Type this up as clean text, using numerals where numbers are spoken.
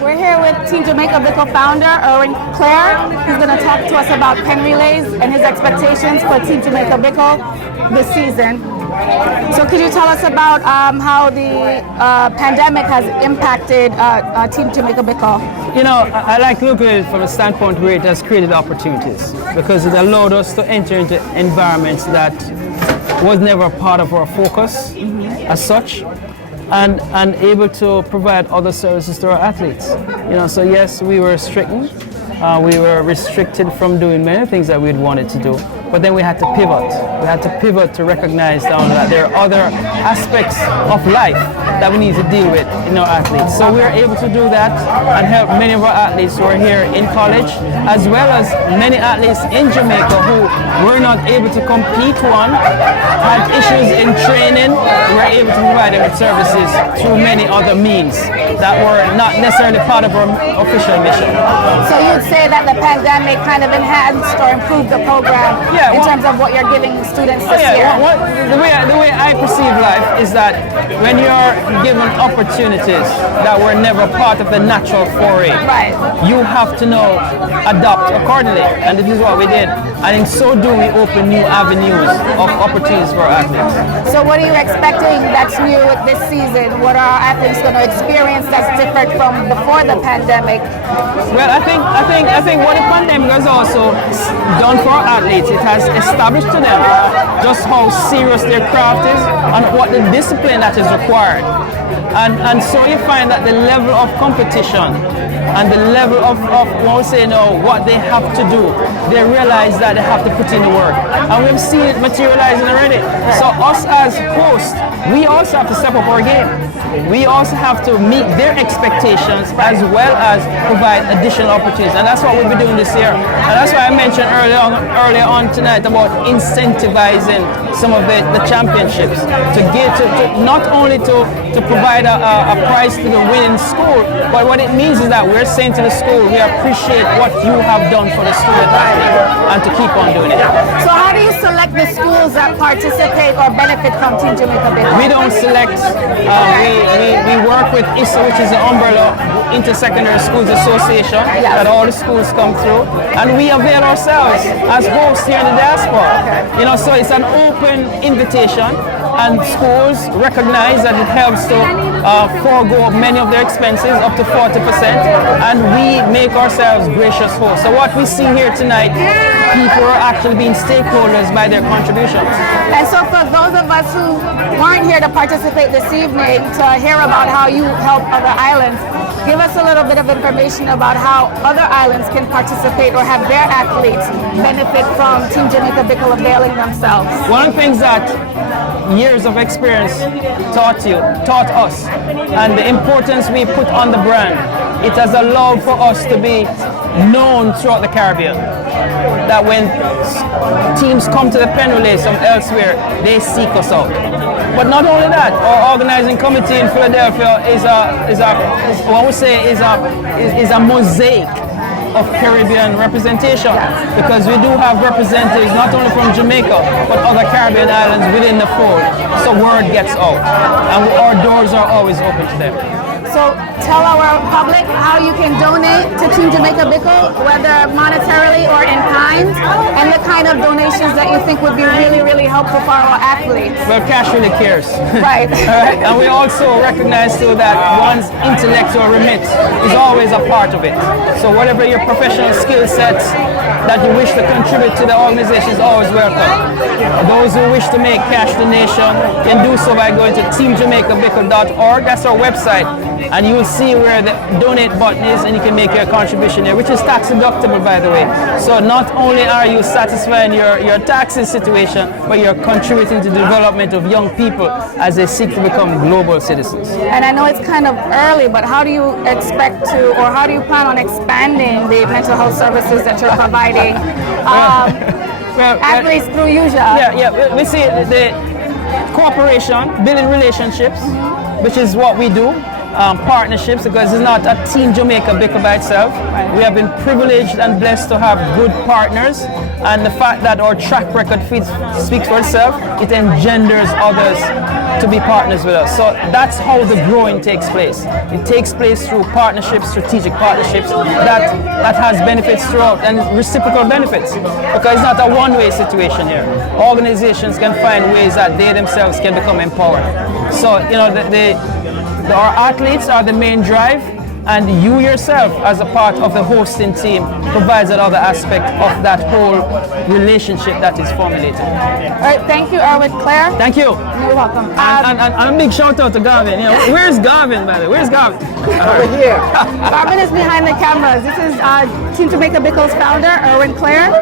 We're here with Team Jamaica Bickle founder, Irwine Clare. He's going to talk to us about pen relays and his expectations for Team Jamaica Bickle this season. So could you tell us about how the pandemic has impacted Team Jamaica Bickle? You know, I like to look at it from a standpoint where it has created opportunities, because it allowed us to enter into environments that was never part of our focus as such, and able to provide other services to our athletes. You know, so yes, we were stricken. We were restricted from doing many things that we'd wanted to do, but then we had to pivot. We had to pivot to recognize that there are other aspects of life that we need to deal with in our athletes. So we were able to do that and help many of our athletes who are here in college, as well as many athletes in Jamaica who were not able to compete had issues in training. We were able to provide them with services through many other means that were not necessarily part of our official mission. So you'd say that the pandemic kind of enhanced or improved the program in terms of what you're giving students this year? The way I perceive life is that when you're given opportunities that were never part of the natural foray, you have to know, adapt accordingly, and this is what we did. And in so doing, we open new avenues of opportunities for our athletes. So what are you expecting that's new with this season? What are our athletes going to experience that's different from before the pandemic? Well, I think what the pandemic has also done for our athletes, it has established to them just how serious their craft is and what the discipline that is required. And so you find that the level of competition and the level of what they have to do, they realize that they have to put in the work. And we've seen it materializing already. So us as hosts, we also have to step up our game. We also have to meet their expectations as well as provide additional opportunities. And that's what we'll be doing this year. And that's why I mentioned earlier on tonight about incentivizing some of the championships to not only to provide a prize to the winning school, but what it means is that we're saying to the school, we appreciate what you have done for the student athlete, and to keep on doing it. So how do you select the schools that participate or benefit from Team Jamaica Bickle? We don't select. We work with ISA, which is the umbrella Intersecondary Schools Association, that all the schools come through, and we avail ourselves as hosts here in the diaspora. You know, so it's an open invitation, and schools recognize that it helps to forego many of their expenses, up to 40%, and we make ourselves gracious hosts. So what we see here tonight, people are actually being stakeholders by their contributions. And so for those of us who weren't here to participate this evening, to hear about how you help other islands, give us a little bit of information about how other islands can participate or have their athletes benefit from Team Jamaica Bickle availing themselves. One of the things that years of experience taught us, and the importance we put on the brand, it has allowed for us to be known throughout the Caribbean. That when teams come to the pen relays from elsewhere, they seek us out. But not only that, our organizing committee in Philadelphia is a mosaic of Caribbean representation, because we do have representatives not only from Jamaica but other Caribbean islands within the fold, so word gets out and our doors are always open to them. So tell our public how you can donate to Team Jamaica Bickle, whether monetarily or in kind, and the kind of donations that you think would be really, really helpful for our athletes. Well, cash really cares. Right. And we also recognize too that one's intellectual remit is always a part of it. So whatever your professional skill sets that you wish to contribute to the organization is always welcome. Those who wish to make cash donation can do so by going to teamjamaicabickle.org. That's our website. And you will see where the donate button is, and you can make your contribution there, which is tax deductible, by the way. So not only are you satisfying your taxes situation, but you're contributing to the development of young people as they seek to become global citizens. And I know it's kind of early, but how do you expect to, or how do you plan on expanding the mental health services that you're providing athletes through UJA? We see the cooperation, building relationships, which is what we do. Partnerships, because it's not a Team Jamaica Bickle by itself. We have been privileged and blessed to have good partners, and the fact that our track record speaks for itself, it engenders others to be partners with us. So that's how the growing takes place. It takes place through partnerships, strategic partnerships that has benefits throughout and reciprocal benefits, because it's not a one-way situation here. Organizations can find ways that they themselves can become empowered. So our athletes are the main drive, and you yourself as a part of the hosting team provides another aspect of that whole relationship that is formulated. All right, thank you, Irwine Clare. Thank you. You're welcome. And a big shout out to Gavin. Where's Gavin, by the way? Where's Gavin? Over here. Gavin is behind the cameras. This is Team Jamaica Bickle's founder, Irwine Clare.